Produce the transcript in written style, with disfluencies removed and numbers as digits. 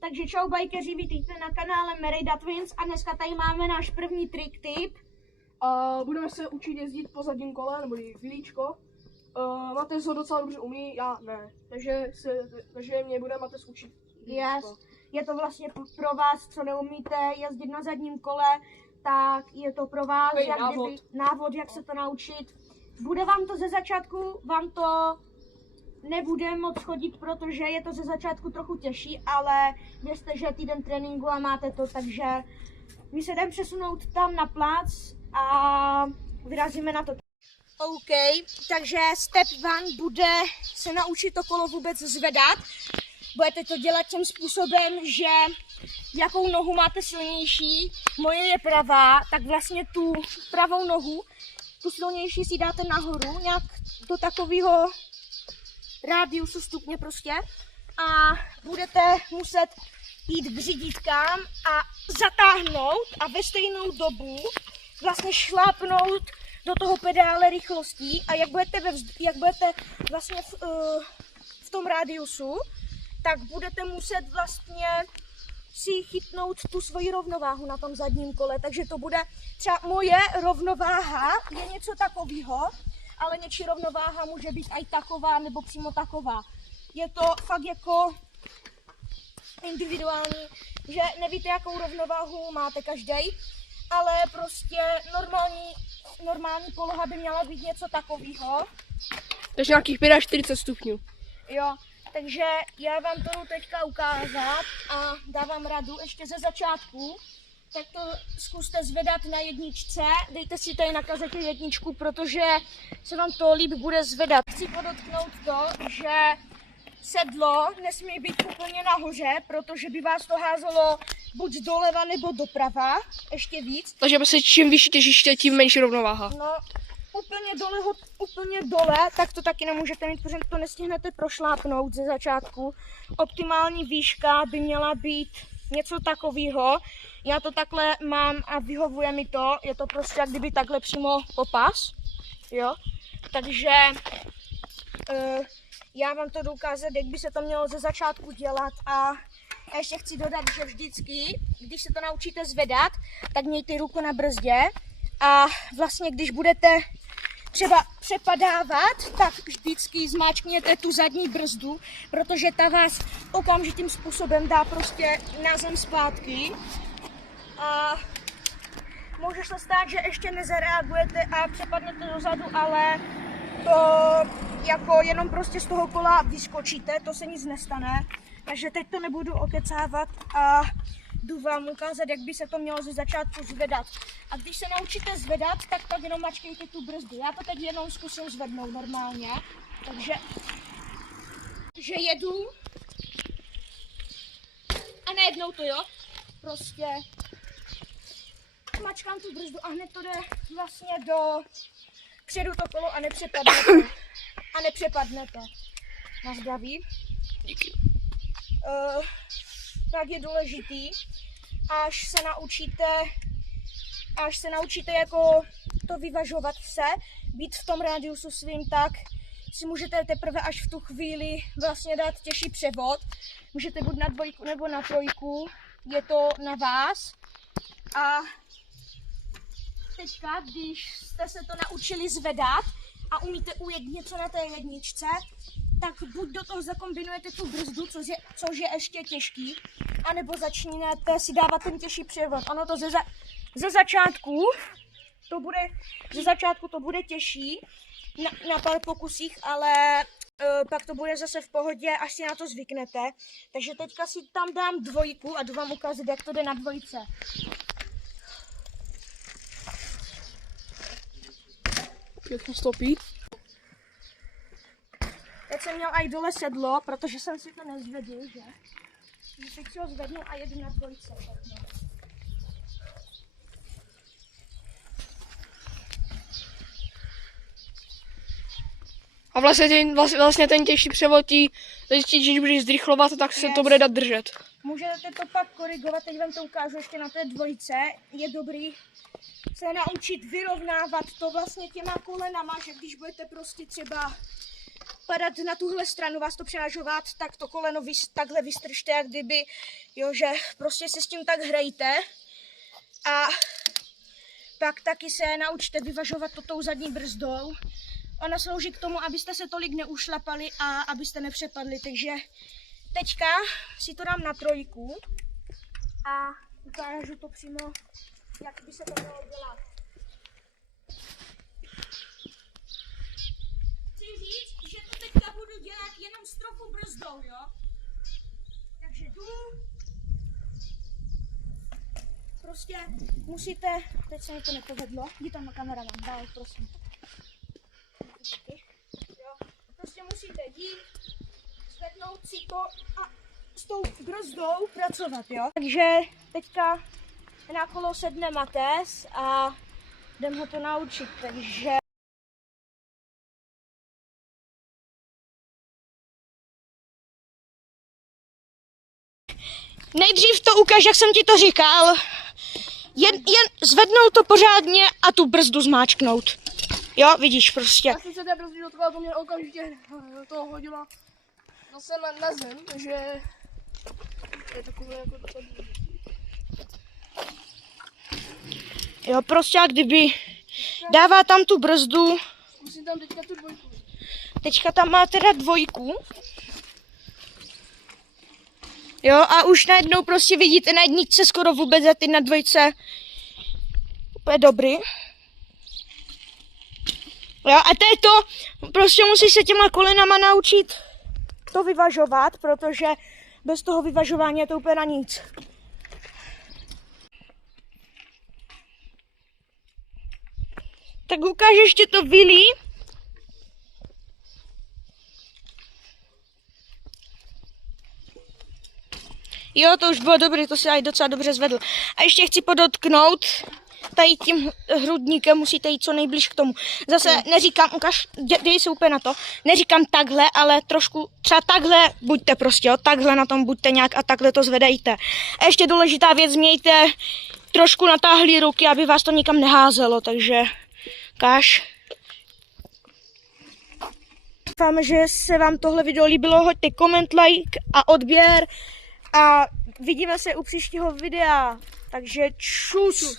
Takže čau bajkeři, vítejte na kanále Merida Twins a dneska tady máme náš první trik tip. Budeme se učit jezdit po zadním kole, nebo vilíčko. Matez ho docela dobře umí, já ne. Takže mě bude Matez učit vilíčko. Yes. Je to vlastně pro vás, co neumíte jezdit na zadním kole, tak je to pro vás návod, jak se to naučit. Bude vám to ze začátku, vám to nebude moc chodit, protože je to ze začátku trochu těžší, ale věřte, že týden tréninku a máte to, takže my se jdeme přesunout tam na plac a vyrazíme na to. OK, takže step 1 bude se naučit to kolo vůbec zvedat. Budete to dělat tím způsobem, že jakou nohu máte silnější, moje je pravá, tak vlastně tu pravou nohu, tu silnější si dáte nahoru, nějak do takového rádiusu stupně prostě a budete muset jít k řidítkám a zatáhnout a ve stejnou dobu vlastně šlápnout do toho pedále rychlostí a jak budete vlastně v tom rádiusu, tak budete muset vlastně si chytnout tu svoji rovnováhu na tom zadním kole, takže to bude třeba moje rovnováha je něco takového, ale něčí rovnováha může být i taková nebo přímo taková. Je to fakt jako individuální, že nevíte, jakou rovnováhu máte každý, ale prostě normální poloha by měla být něco takového. Takže nějakých 45 stupňů. Jo, takže já vám to jdu teďka ukázat a dávám radu ještě ze začátku. Tak to zkuste zvedat na jedničce, dejte si tady na kazetě jedničku, protože se vám to líp bude zvedat. Chci podotknout to, že sedlo nesmí být úplně nahoře, protože by vás to házelo buď doleva nebo doprava, ještě víc. Takže prostě čím vyšší těžiště, tím menší rovnováha. No, úplně dole, tak to taky nemůžete mít, protože to nestihnete prošlápnout ze začátku. Optimální výška by měla být něco takového. Já to takhle mám a vyhovuje mi to. Je to prostě jak kdyby takhle přímo po pas. Jo? Takže já vám to jdu ukázat, jak by se to mělo ze začátku dělat. A ještě chci dodat, že vždycky, když se to naučíte zvedat, tak mějte ruku na brzdě. A vlastně, když budete třeba přepadávat, tak vždycky zmáčkněte tu zadní brzdu, protože ta vás okamžitým způsobem dá prostě na zem zpátky. A může se stát, že ještě nezareagujete a přepadnete dozadu, ale to jako jenom prostě z toho kola vyskočíte, to se nic nestane. Takže teď to nebudu okecávat a jdu vám ukázat, jak by se to mělo ze začátku zvedat. A když se naučíte zvedat, tak jenom mačkejte tu brzdu. Já to teď jenom zkusím zvednout normálně. Takže že jedu a najednou to jo, prostě mačkám tu brzdu a hned to jde vlastně do předu to kolo a nepřepadnete. Na zdraví. Díky. Tak je důležitý, až se naučíte jako to vyvažovat se, být v tom rádiusu svým, tak si můžete teprve až v tu chvíli vlastně dát těžší převod. Můžete buď na dvojku nebo na trojku, je to na vás. A teďka, když jste se to naučili zvedat a umíte ujet něco na té jedničce, tak buď do toho zakombinujete tu brzdu, což je ještě těžký, anebo začínáte si dávat ten těžší převod. Ono to ze začátku to bude těžší na pár pokusích, ale pak to bude zase v pohodě, až si na to zvyknete. Takže teďka si tam dám dvojku a jdu vám ukázat, jak to jde na dvojce. Jak to stopí? Teď jsem měl i dole sedlo, protože jsem si to nezvedl, že? Takže teď si ho zvednu a jedu na dvojce. A vlastně ten těžší převod ti zjistit, že když budeš zrychlovat, tak se to bude dát držet. Můžete to pak korigovat, teď vám to ukážu ještě na té dvojce. Je dobrý se naučit vyrovnávat to vlastně těma kolenama, že když budete prostě třeba padat na tuhle stranu, vás to přehažovat, tak to koleno takhle vystržte, jak kdyby, jo, že prostě se s tím tak hrajte. A pak taky se naučte vyvažovat to tou zadní brzdou. Ona slouží k tomu, abyste se tolik neušlapali a abyste nepřepadli, takže teďka si to dám na 3 a ukážu to přímo, jak by se to mělo dělat. Chci říct, že to teďka budu dělat jenom s trochu brzdou, jo? Takže jdu. Prostě musíte, teď se mi to nepovedlo, jdi tam na kameraman, dál, prosím. Jo, prostě musíte jít, zvednout si to a s tou brzdou pracovat, jo. Takže teďka na kolo sedne Mates a jdem ho to naučit, takže... Nejdřív to ukáž, jak jsem ti to říkal. Jen zvednout to pořádně a tu brzdu zmáčknout. Jo, vidíš prostě. Já jsem se té brzdy dotkla, to mě okamžitě to hodila zase na zem, takže je takové jako to. Jo, prostě jak kdyby dává tam tu brzdu. Musím tam teďka tu 2. Teďka tam má teda 2. Jo, a už najednou prostě vidíte na 1 skoro vůbec a ty na 2 úplně dobrý. Jo, a to je to, prostě musíš se těma kolenama naučit to vyvažovat, protože bez toho vyvažování je to úplně na nic. Tak ukážeš ještě to Willy. Jo, to už bylo dobré, to si aj docela dobře zvedl. A ještě chci podotknout, tady tím hrudníkem musíte jít co nejblíž k tomu. Zase neříkám, ukáž, dej se úplně na to, neříkám takhle, ale trošku, třeba takhle buďte prostě, jo, takhle na tom buďte nějak a takhle to zvedejte. A ještě důležitá věc, mějte trošku natáhlý ruky, aby vás to nikam neházelo, takže ukáž. Doufám, že se vám tohle video líbilo, hoďte koment, like a odběr. A vidíme se u příštího videa. Takže čus.